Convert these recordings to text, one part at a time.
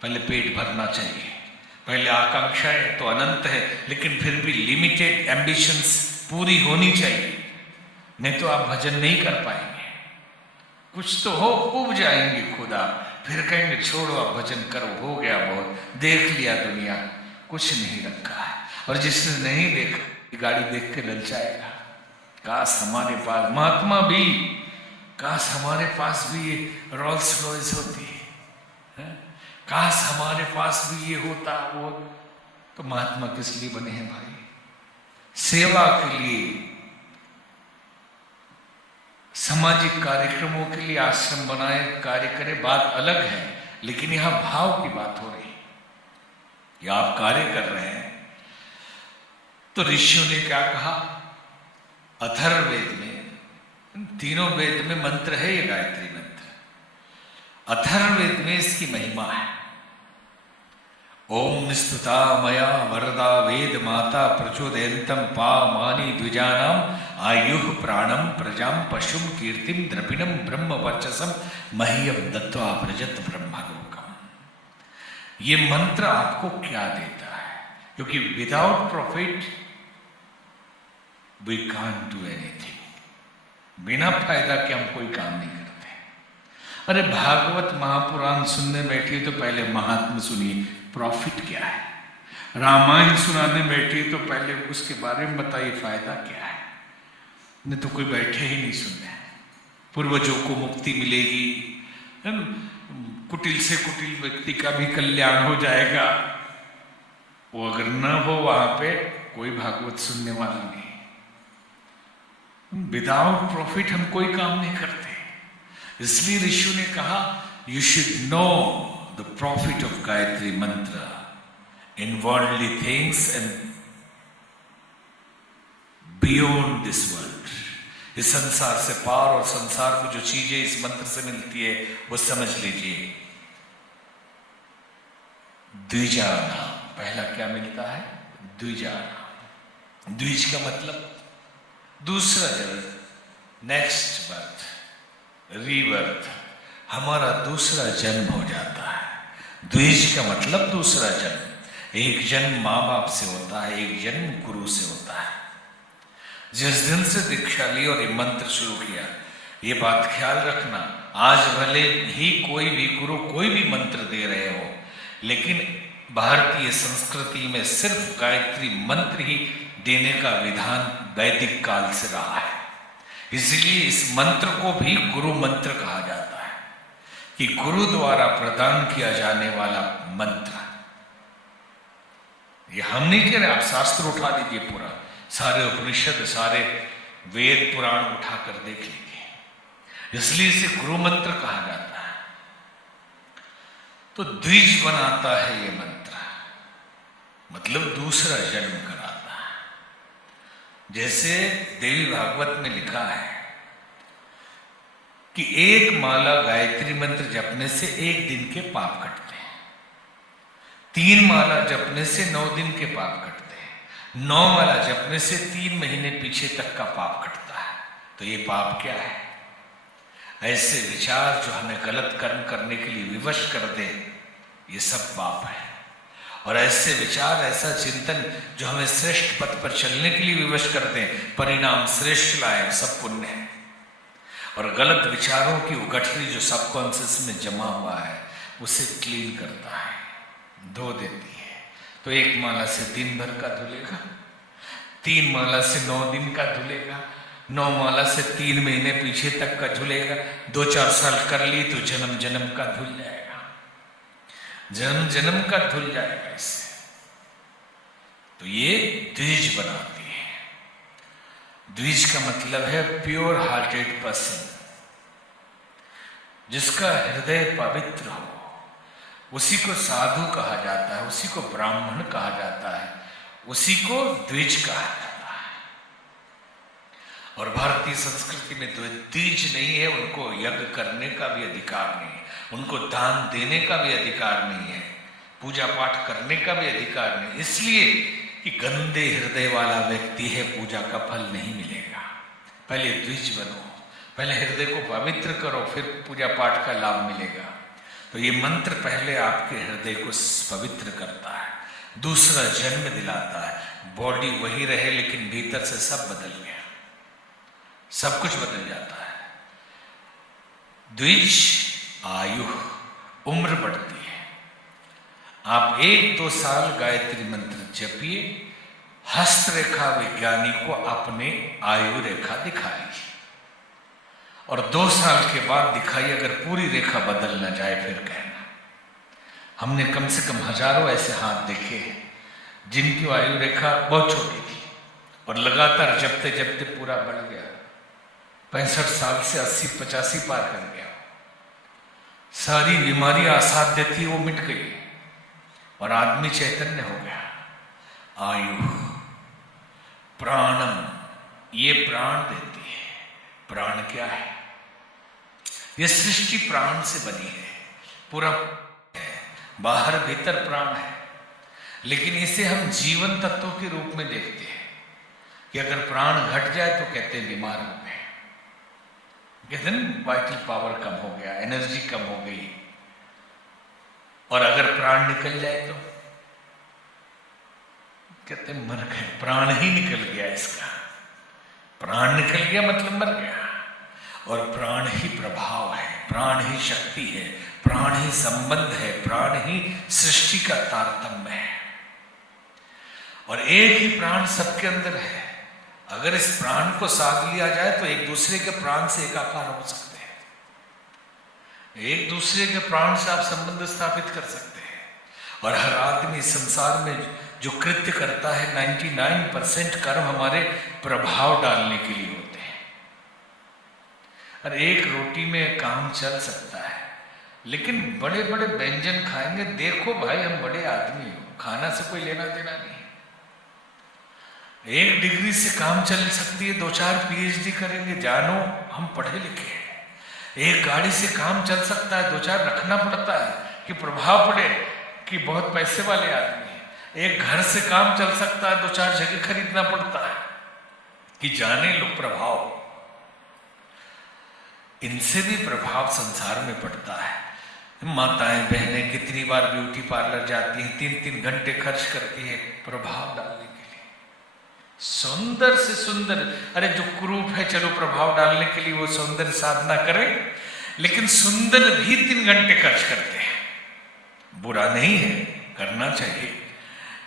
पहले पेट भरना चाहिए, पहले आकांक्षाएं तो अनंत है, लेकिन फिर भी लिमिटेड एम्बिशंस पूरी होनी चाहिए, नहीं तो आप भजन नहीं कर पाएंगे। कुछ तो हो, उब जाएंगे खुदा, फिर कहेंगे छोड़ो अब भजन करो, हो गया बहुत, देख लिया दुनिया, कुछ नहीं रखा है। और जिसने नहीं देखा गाड़ी देख के ललचाएगा, काश हमारे पास, महात्मा भी, काश हमारे पास भी ये रोल्स रॉयस होती है, काश हमारे पास भी ये होता वो। तो महात्मा किस लिए बने हैं भाई? सेवा के लिए, सामाजिक कार्यक्रमों के लिए आश्रम बनाए, कार्य करे, बात अलग है, लेकिन यहां भाव की बात हो रही है। या आप कार्य कर रहे हैं तो ऋषियों ने क्या कहा? अथर्ववेद में, तीनों वेद में मंत्र है ये गायत्री मंत्र, अथर्ववेद में इसकी महिमा है। ओम स्तुता मया वरदा वेद माता प्रचोदयंतम पामानि द्विजानाम आयुः प्राणम प्रजाम पशुम कीर्तिम द्रविणम ब्रह्म वर्चसम मह्यम दत्वा प्रजत ब्रह्मलोकम। ये मंत्र आपको क्या देता है? क्योंकि without profit we can't do anything. बिना फायदा के हम कोई काम नहीं करते। अरे भागवत महापुराण सुनने बैठिए तो पहले महात्मा सुनिए, प्रॉफिट क्या है। रामायण सुनाने बैठिए तो पहले उसके बारे में बताइए फायदा क्या है। नहीं तो कोई बैठे ही नहीं सुनने। पूर्वजों को मुक्ति मिलेगी, कुटिल से कुटिल व्यक्ति का भी कल्याण हो जाएगा। वो अगर न हो वहां पे कोई भागवत सुनने वाला नहीं। विदाउट प्रॉफिट हम कोई काम नहीं करते। इसलिए ऋषि ने कहा you should know the profit of Gayatri mantra in worldly things and beyond this world. इस संसार से पार और संसार को जो चीजें इस मंत्र से मिलती है वो समझ लीजिए। द्विजाना, पहला क्या मिलता है? द्विजाना। द्विज का मतलब दूसरा जन्म, नेक्स्ट बर्थ, रीबर्थ, हमारा दूसरा जन्म हो जाता है। द्विज का मतलब दूसरा जन्म। एक जन्म माँ बाप से होता है, एक जन्म गुरु से होता है। जिस दिन से दीक्षा ली और ये मंत्र शुरू किया, ये बात ख्याल रखना, आज भले ही कोई भी गुरु कोई भी मंत्र दे रहे हो, लेकिन भारतीय संस्कृति में सिर्फ गायत्री मंत्र ही देने का विधान वैदिक काल से रहा है। इसलिए इस मंत्र को भी गुरु मंत्र कहा जाता है, कि गुरु द्वारा प्रदान किया जाने वाला मंत्र। ये हम नहीं कह रहे, आप शास्त्र उठा लीजिए, पूरा सारे उपनिषद, सारे वेद पुराण उठाकर देख लीजिए। इसलिए इसे गुरु मंत्र कहा जाता है। तो द्विज बनाता है ये मंत्र, मतलब दूसरा जन्म कराता है। जैसे देवी भागवत में लिखा है कि एक माला गायत्री मंत्र जपने से 1 दिन के पाप कटते हैं, 3 माला जपने से 9 दिन के पाप कटते हैं, 9 माला जपने से 3 महीने पीछे तक का पाप कटता है। तो ये पाप क्या है? ऐसे विचार जो हमें गलत कर्म करने के लिए विवश कर दे, ये सब पाप है। और ऐसे विचार, ऐसा चिंतन जो हमें श्रेष्ठ पथ पर चलने के लिए विवश कर दे, परिणाम श्रेष्ठ लाए, सब पुण्य है। और गलत विचारों की वो गठरी जो सबकॉन्शियस में जमा हुआ है, उसे क्लीन करता है, धो देती है। तो 1 माला से दिन भर का धुलेगा, 3 माला से 9 दिन का धुलेगा, 9 माला से 3 महीने पीछे तक का धुलेगा। 2-4 साल कर ली तो जन्म जन्म का धुल जाएगा, जन्म जन्म का धुल जाएगा इससे। तो ये द्विज बनाती है। द्विज का मतलब है प्योर हार्टेड पर्सन, जिसका हृदय पवित्र हो, उसी को साधु कहा जाता है, उसी को ब्राह्मण कहा जाता है, उसी को द्विज कहा जाता है। और भारतीय संस्कृति में तो द्विज नहीं है, उनको यज्ञ करने का भी अधिकार नहीं है, उनको दान देने का भी अधिकार नहीं है, पूजा पाठ करने का भी अधिकार नहीं। इसलिए कि गंदे हृदय वाला व्यक्ति है, पूजा का फल नहीं मिलेगा। पहले द्विज बनो, पहले हृदय को पवित्र करो, फिर पूजा पाठ का लाभ मिलेगा। तो ये मंत्र पहले आपके हृदय को पवित्र करता है, दूसरा जन्म दिलाता है। बॉडी वही रहे लेकिन भीतर से सब बदल गया, सब कुछ बदल जाता है। द्विज आयु, उम्र बढ़ती है। आप 1-2 साल गायत्री मंत्र जपिए, हस्तरेखा विज्ञानी को अपने आयु रेखा दिखाइए और 2 साल के बाद दिखाइए। अगर पूरी रेखा बदल न जाए फिर कहना। हमने कम से कम हजारों ऐसे हाथ देखे हैं जिनकी आयु रेखा बहुत छोटी थी और लगातार जपते जपते पूरा बढ़ गया। 65 साल से 80-85 पार कर गया। सारी बीमारी असाध्य थी वो मिट गई और आदमी चैतन्य हो गया। आयु प्राणम, ये प्राण देती है। प्राण क्या है? ये सृष्टि प्राण से बनी है, पूरा है, बाहर भीतर प्राण है। लेकिन इसे हम जीवन तत्व के रूप में देखते हैं कि अगर प्राण घट जाए तो कहते हैं बीमार हो गए, कहते हैं वाइटल पावर कम हो गया, एनर्जी कम हो गई। और अगर प्राण निकल जाए तो कहते हैं मर गए, प्राण ही निकल गया इसका। प्राण निकल गया मतलब मर गया। और प्राण ही प्रभाव है, प्राण ही शक्ति है, प्राण ही संबंध है, प्राण ही सृष्टि का तारतम्य है। और एक ही प्राण सबके अंदर है। अगर इस प्राण को साध लिया जाए तो एक दूसरे के प्राण से एकाकार हो सकते हैं, एक दूसरे के प्राण से आप संबंध स्थापित कर सकते हैं। और हर आदमी संसार में जो कृत्य करता है 99% कर्म हमारे प्रभाव डालने के लिए होते हैं। और एक रोटी में काम चल सकता है, लेकिन बड़े बड़े व्यंजन खाएंगे, देखो भाई हम बड़े आदमी हो, खाना से कोई लेना देना नहीं। 1 डिग्री से काम चल सकती है, 2-4 PhD करेंगे, जानो हम पढ़े लिखे हैं। एक गाड़ी से काम चल सकता है, 2-4 रखना पड़ता है कि प्रभाव पड़े कि बहुत पैसे वाले आदमी। एक घर से काम चल सकता है, 2-4 जगह खरीदना पड़ता है कि जाने लोग प्रभाव। इनसे भी प्रभाव संसार में पड़ता है। माताएं बहनें कितनी बार ब्यूटी पार्लर जाती हैं, 3-3 घंटे खर्च करती है प्रभाव डालने के लिए, सुंदर से सुंदर। अरे जो कुरूप है चलो प्रभाव डालने के लिए वो सौंदर्य साधना करे, लेकिन सुंदर भी 3 घंटे खर्च करते हैं। बुरा नहीं है, करना चाहिए।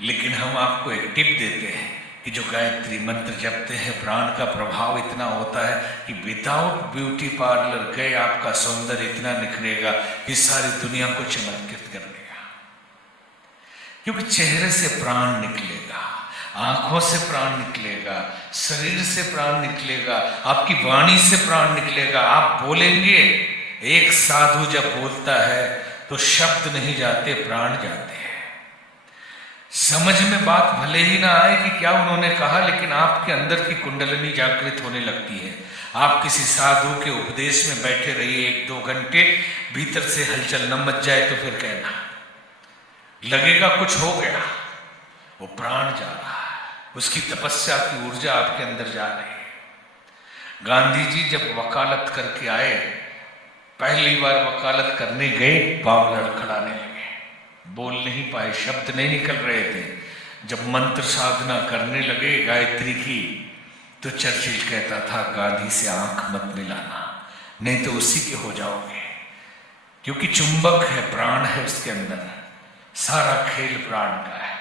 लेकिन हम आपको एक टिप देते हैं कि जो गायत्री मंत्र जपते हैं, प्राण का प्रभाव इतना होता है कि विदाउट ब्यूटी पार्लर गए आपका सौंदर्य इतना निखरेगा कि सारी दुनिया को चमत्कृत कर देगा। क्योंकि चेहरे से प्राण निकलेगा, आंखों से प्राण निकलेगा, शरीर से प्राण निकलेगा, आपकी वाणी से प्राण निकलेगा। आप बोलेंगे, एक साधु जब बोलता है तो शब्द नहीं जाते, प्राण जाते हैं। समझ में बात भले ही ना आए कि क्या उन्होंने कहा, लेकिन आपके अंदर की कुंडलिनी जागृत होने लगती है। आप किसी साधु के उपदेश में बैठे रहिए 1-2 घंटे, भीतर से हलचल न मच जाए तो फिर कहना लगेगा कुछ हो गया, वो प्राण जा रहा है, उसकी तपस्या की ऊर्जा आपके अंदर जा रही है। गांधी जी जब वकालत करके आए, पहली बार वकालत करने गए, पांव लड़खड़ाने लगे, बोल नहीं पाए, शब्द नहीं निकल रहे थे। जब मंत्र साधना करने लगे गायत्री की, तो चर्चिल कहता था गांधी से आंख मत मिलाना, नहीं तो उसी के हो जाओगे। क्योंकि चुंबक है, प्राण है उसके अंदर, सारा खेल प्राण का है।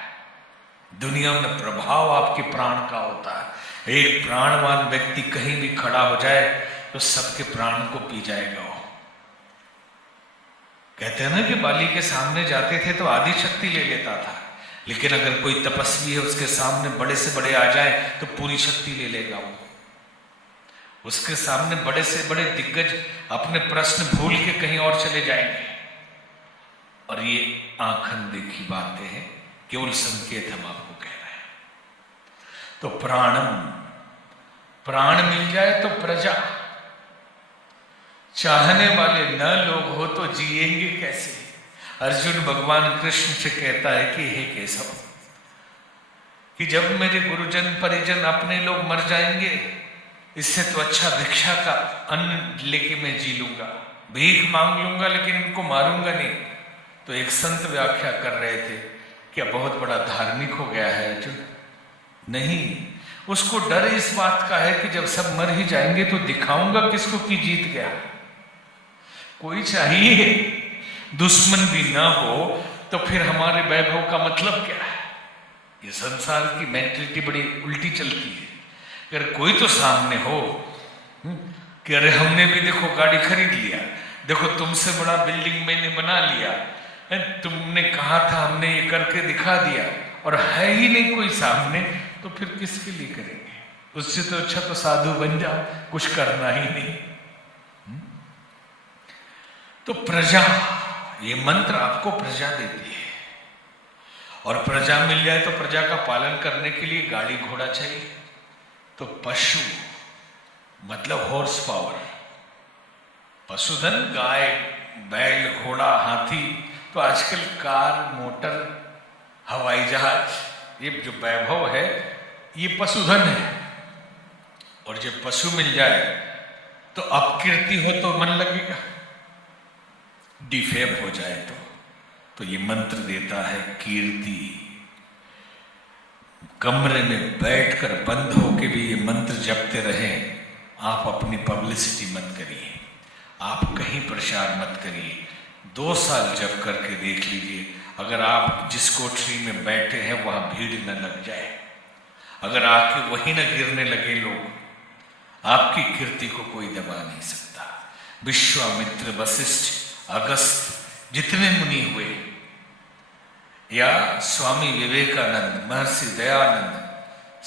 दुनिया में प्रभाव आपके प्राण का होता है। एक प्राणवान व्यक्ति कहीं भी खड़ा हो जाए तो सबके प्राण को पी जाएगा। कहते हैं ना कि बाली के सामने जाते थे तो आधी शक्ति ले लेता था, लेकिन अगर कोई तपस्वी है उसके सामने बड़े से बड़े आ जाए तो पूरी शक्ति ले लेगा वो। उसके सामने बड़े से बड़े दिग्गज अपने प्रश्न भूल के कहीं और चले जाएंगे। और ये आंखन देखी बातें हैं, केवल संकेत हम आपको कह रहे हैं। तो प्राणम, प्राण मिल जाए तो प्रजा, चाहने वाले न लोग हो तो जिएंगे कैसे। अर्जुन भगवान कृष्ण से कहता है कि हे केशव, कि जब मेरे गुरुजन परिजन अपने लोग मर जाएंगे, इससे तो अच्छा भिक्षा का अन्न लेके मैं जी लूंगा, भीख मांग लूंगा लेकिन इनको मारूंगा नहीं। तो एक संत व्याख्या कर रहे थे, क्या बहुत बड़ा धार्मिक हो गया है अर्जुन? नहीं, उसको डर इस बात का है कि जब सब मर ही जाएंगे तो दिखाऊंगा किसको कि जीत गया। कोई चाहिए, दुश्मन भी ना हो तो फिर हमारे वैभव का मतलब क्या है? ये संसार की मेंटलिटी बड़ी उल्टी चलती है। अगर कोई तो सामने हो कि अरे हमने भी देखो गाड़ी खरीद लिया, देखो तुमसे बड़ा बिल्डिंग मैंने बना लिया, तुमने कहा था हमने ये करके दिखा दिया, और है ही नहीं कोई सामने, तो फिर किसके लिए करेंगे? उससे तो अच्छा तो साधु बन जाओ, कुछ करना ही नहीं। तो प्रजा, ये मंत्र आपको प्रजा देती है, और प्रजा मिल जाए तो प्रजा का पालन करने के लिए गाड़ी घोड़ा चाहिए। तो पशु मतलब हॉर्स पावर, पशुधन गाय बैल घोड़ा हाथी, तो आजकल कार मोटर हवाई जहाज, ये जो वैभव है ये पशुधन है। और जब पशु मिल जाए तो अपकीर्ति हो तो मन लगेगा, डिफेम हो जाए तो ये मंत्र देता है कीर्ति। कमरे में बैठकर बंद होके भी ये मंत्र जपते रहे। आप अपनी पब्लिसिटी मत करिए, आप कहीं प्रचार मत करिए, 2 साल जप करके देख लीजिए। अगर आप जिस कोठरी में बैठे हैं वहां भीड़ न लग जाए, अगर आके वहीं न गिरने लगे लोग, आपकी कीर्ति को कोई दबा नहीं सकता। विश्वामित्र, वशिष्ठ, अगस्त, जितने मुनि हुए, या स्वामी विवेकानंद, महर्षि दयानंद,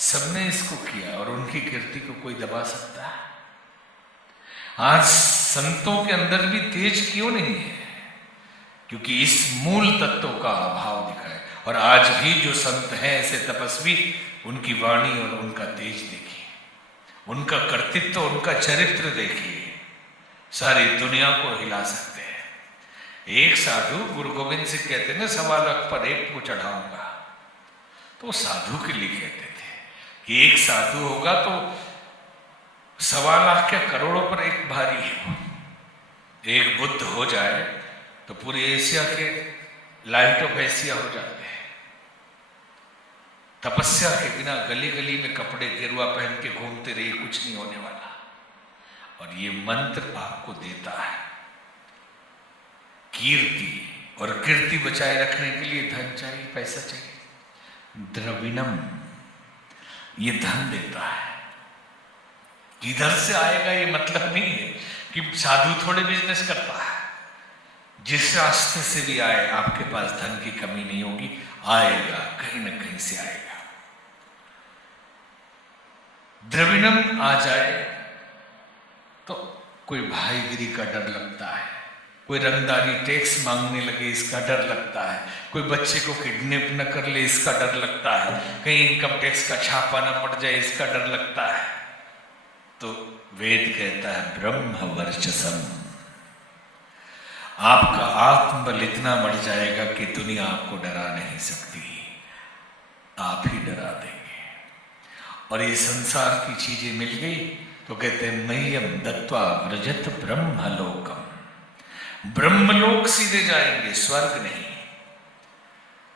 सबने इसको किया और उनकी कीर्ति को कोई दबा सकता है? आज संतों के अंदर भी तेज क्यों नहीं है? क्योंकि इस मूल तत्व का अभाव दिखा है। और आज भी जो संत हैं ऐसे तपस्वी, उनकी वाणी और उनका तेज देखिए, उनका कर्तृत्व, उनका चरित्र देखिए, सारी दुनिया को हिला सकते हैं। एक साधु गुरु गोविंद सिंह कहते हैं ना, 1.25 लाख पर एक को चढ़ाऊंगा, तो साधु के लिए कहते थे कि एक साधु होगा तो 1.25 लाख क्या करोड़ों पर एक भारी है। एक बुद्ध हो जाए तो पूरी एशिया के लाइट ऑफ एशिया हो जाते हैं। तपस्या के बिना गली गली में कपड़े गेरुआ पहन के घूमते रहिए, कुछ नहीं होने वाला। और ये मंत्र आपको देता है कीर्ति, और कीर्ति बचाए रखने के लिए धन चाहिए, पैसा चाहिए। द्रविणम, ये धन देता है। किधर से आएगा ये मतलब नहीं है कि साधु थोड़े बिजनेस करता है। जिस रास्ते से भी आए, आपके पास धन की कमी नहीं होगी, आएगा, कहीं ना कहीं से आएगा। द्रविणम आ जाए तो कोई भाईगिरी का डर लगता है, कोई रंगदारी टैक्स मांगने लगे इसका डर लगता है, कोई बच्चे को किडनैप न कर ले इसका डर लगता है, कहीं इनकम टैक्स का छापा न पड़ जाए इसका डर लगता है। तो वेद कहता है ब्रह्म वर्चसम, आपका आत्मबल इतना बढ़ जाएगा कि दुनिया आपको डरा नहीं सकती, आप ही डरा देंगे। और ये संसार की चीजें मिल गई तो कहते हैं मह्यम दत्वा व्रजत ब्रह्मलोकम, ब्रह्मलोक सीधे जाएंगे, स्वर्ग नहीं।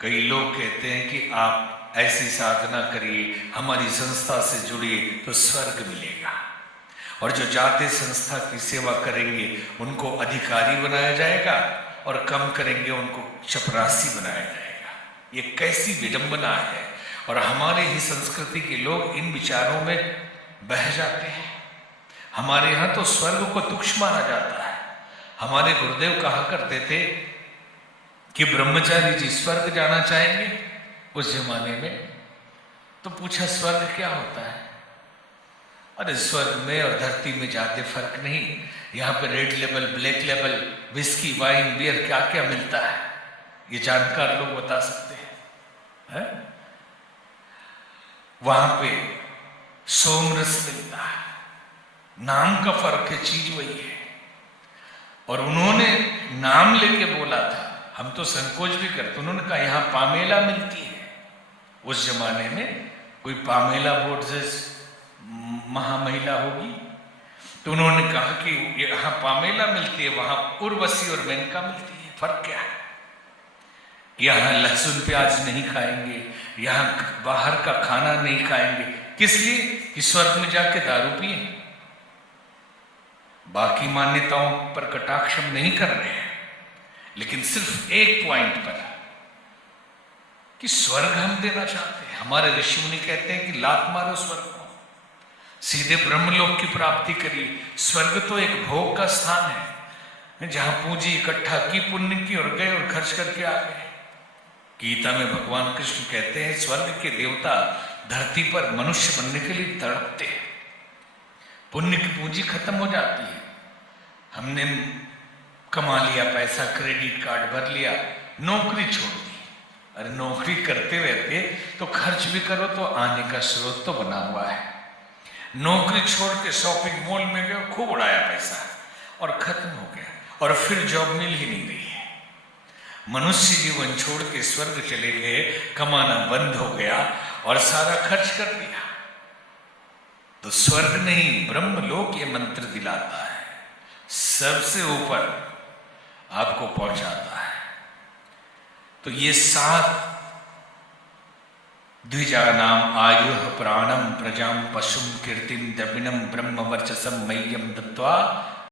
कई लोग कहते हैं कि आप ऐसी साधना करिए, हमारी संस्था से जुड़िए तो स्वर्ग मिलेगा, और जो जाते संस्था की सेवा करेंगे उनको अधिकारी बनाया जाएगा, और कम करेंगे उनको चपरासी बनाया जाएगा। ये कैसी विडंबना है। और हमारे ही संस्कृति के लोग इन विचारों में बह जाते हैं। हमारे यहाँ तो स्वर्ग को तुच्छ माना जाता है। हमारे गुरुदेव कहा करते थे कि ब्रह्मचारी जी स्वर्ग जाना चाहेंगे उस जमाने में। तो पूछा स्वर्ग क्या होता है? अरे स्वर्ग में और धरती में ज्यादा फर्क नहीं, यहाँ पे red label, black label, whisky, wine, beer क्या क्या मिलता है ये जानकार लोग बता सकते हैं, है? वहां पे सोमरस मिलता है, नाम का फर्क है, चीज वही है। और उन्होंने नाम लेके बोला था, हम तो संकोच भी करते, उन्होंने कहा यहाँ पामेला मिलती है। उस जमाने में कोई पामेला बोर्ड से महामहिला होगी, तो उन्होंने कहा कि यहाँ पामेला मिलती है, वहां उर्वशी और मेनका मिलती है, फर्क क्या है? यहाँ लहसुन प्याज नहीं खाएंगे, यहाँ बाहर का खाना नहीं खाएंगे, किस लिए? कि स्वर्ग में जाके दारू पिए। बाकी मान्यताओं पर कटाक्ष हम नहीं कर रहे हैं, लेकिन सिर्फ एक पॉइंट पर कि स्वर्ग हम देना चाहते हैं। हमारे ऋषि मुनि कहते हैं कि लात मारो स्वर्ग को, सीधे ब्रह्मलोक की प्राप्ति करिए। स्वर्ग तो एक भोग का स्थान है, जहां पूंजी इकट्ठा की, पुण्य की, और गए और खर्च करके आ गए। गीता में भगवान कृष्ण कहते हैं स्वर्ग के देवता धरती पर मनुष्य बनने के लिए तड़पते हैं। पुण्य की पूंजी खत्म हो जाती है, हमने कमा लिया पैसा, क्रेडिट कार्ड भर लिया, नौकरी छोड़ दी। अरे नौकरी करते रहते तो खर्च भी करो तो आने का स्रोत तो बना हुआ है। नौकरी छोड़ के शॉपिंग मॉल में गए, खूब उड़ाया पैसा और खत्म हो गया, और फिर जॉब मिल ही नहीं रही है। मनुष्य जीवन छोड़ के स्वर्ग चले गए, कमाना बंद हो गया और सारा खर्च कर दिया। तो स्वर्ग नहीं, ब्रह्मलोक ये मंत्र दिलाता है, सबसे ऊपर आपको पहुंचाता है। तो ये 7 द्विजानाम आयुः प्राणम प्रजाम पशुम कीर्तिम द्रविणम ब्रह्म वर्चसम मह्यम दत्वा